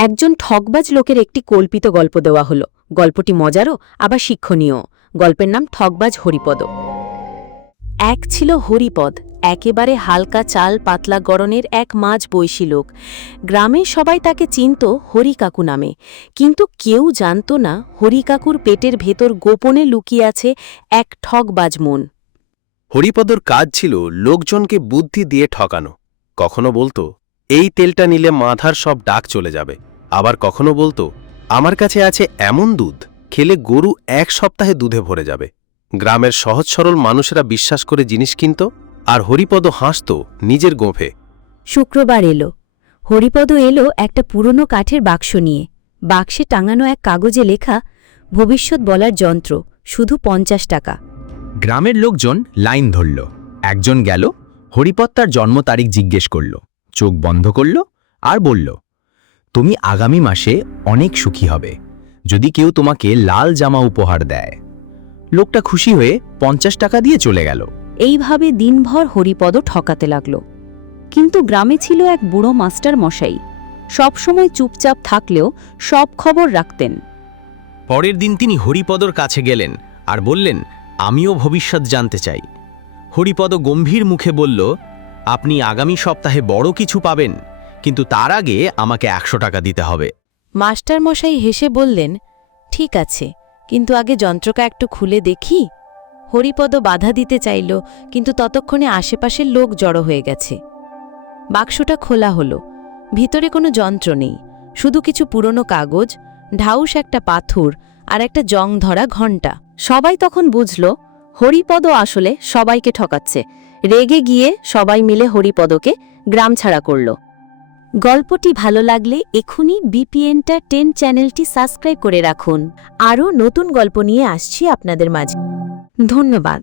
একজন ঠকবাজ লোকের একটি কল্পিত গল্প দেওয়া হলো। গল্পটি মজারও, আবার শিক্ষণীয়। গল্পের নাম ঠকবাজ হরিপদ। এক ছিল হরিপদ, একেবারে হালকা চাল পাতলা গড়নের এক মাঝ বয়সী লোক। গ্রামে সবাই তাকে চিনত হরিকাকু নামে। কিন্তু কেউ জানত না হরিকাকুর পেটের ভেতর গোপনে লুকিয়ে আছে এক ঠকবাজ মন। হরিপদর কাজ ছিল লোকজনকে বুদ্ধি দিয়ে ঠকানো। কখনো বলতো, এই তেলটা নিলে মাথার সব ডাক চলে যাবে। আবার কখনো বলতো আমার কাছে আছে এমন দুধ খেলে গরু এক সপ্তাহে দুধে ভরে যাবে। গ্রামের সহজ সরল মানুষেরা বিশ্বাস করে জিনিস কিনত আর হরিপদ হাসত নিজের গোঁফে। শুক্রবার এলো। হরিপদ এলো একটা পুরনো কাঠের বাক্স নিয়ে। বাক্সে টাঙানো এক কাগজে লেখা ভবিষ্যৎ বলার যন্ত্র শুধু পঞ্চাশ টাকা। গ্রামের লোকজন লাইন ধরল। একজন গেল হরিপদ তার জন্ম তারিখ জিজ্ঞেস করল চোখ বন্ধ করল আর বলল তুমি আগামী মাসে অনেক সুখী হবে। যদি কেউ তোমাকে লাল জামা উপহার দেয়। লোকটা খুশি হয়ে পঞ্চাশ টাকা দিয়ে চলে গেল। এইভাবে দিনভর হরিপদ ঠকাতে লাগল। কিন্তু গ্রামে ছিল এক বুড়ো মাস্টার মশাই। সবসময় চুপচাপ থাকলেও সব খবর রাখতেন। পরের দিন তিনি হরিপদর কাছে গেলেন আর বললেন আমিও ভবিষ্যৎ জানতে চাই। হরিপদ গম্ভীর মুখে বলল আপনি আগামী সপ্তাহে বড় কিছু পাবেন। কিন্তু তার আগে আমাকে একশো টাকা দিতে হবে। মাস্টার মশাই হেসে বললেন, ঠিক আছে, কিন্তু আগে যন্ত্রকা একটু খুলে দেখি। হরিপদ বাধা দিতে চাইল, কিন্তু ততক্ষণে আশেপাশের লোক জড়ো হয়ে গেছে। বাক্সটা খোলা হলো। ভিতরে কোনো যন্ত্র নেই, শুধু কিছু পুরনো কাগজ, ঢাউস একটা পাথর আর একটা জং ধরা ঘণ্টা সবাই তখন বুঝল হরিপদ আসলে সবাইকে ঠকাচ্ছে। রেগে গিয়ে সবাই মিলে হরিপদকে গ্রাম ছাড়া করল। গল্পটি ভালো লাগলে এখনই বিপিএনটা টেন চ্যানেলটি সাবস্ক্রাইব করে রাখুন। আরও নতুন গল্প নিয়ে আসছি আপনাদের মাঝে। ধন্যবাদ।